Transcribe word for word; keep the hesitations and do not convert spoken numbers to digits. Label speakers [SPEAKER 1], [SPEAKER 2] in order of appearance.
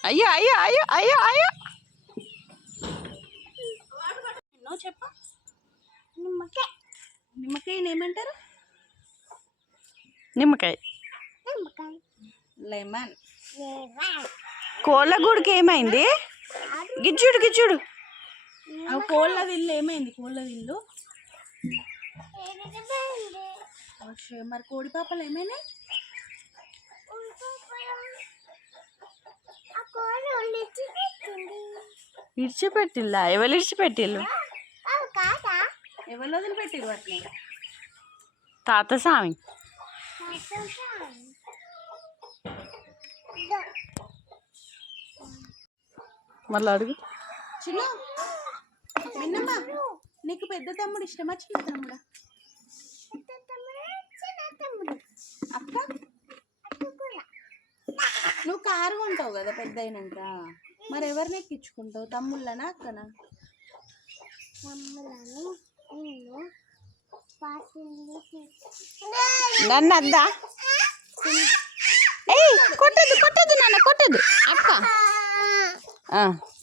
[SPEAKER 1] అయ్యో అయ్యో అయ్యో అయ్యో అయ్యో
[SPEAKER 2] చెప్ప నిమ్మకాయ నిమ్మకాయని ఏమంటారు?
[SPEAKER 1] నిమ్మకాయ
[SPEAKER 2] లెమన్.
[SPEAKER 1] కోళ్ళ గూడుకి ఏమైంది? గిచ్చుడు గిచ్చుడు
[SPEAKER 2] కోళ్ళ విల్లు ఏమైంది? కోళ్ళ విల్లు మరి కోడి పాపలు ఏమైనాయి?
[SPEAKER 1] ఇడిచిపెట్టిల్లా? ఎవరు ఇడిచిపెట్టిల్లు?
[SPEAKER 2] ఎవరు వదిలిపెట్టిరు వాటిని?
[SPEAKER 1] తాత స్వామి. మళ్ళీ అడుగు.
[SPEAKER 2] చిన్న విన్నమ్మా, నీకు పెద్ద తమ్ముడు ఇష్టమా చిన్న తమ్ముడా? అక్క నువ్వు కారు కొంటావు కదా పెద్ద అయినాక, మరి ఎవరిని ఎక్కించుకుంటావు? తమ్ముళ్ళనా అక్కనా?
[SPEAKER 1] నన్ను అద్దా? కొట్టదు కొట్టదు నాన్న కొట్టదు అక్క.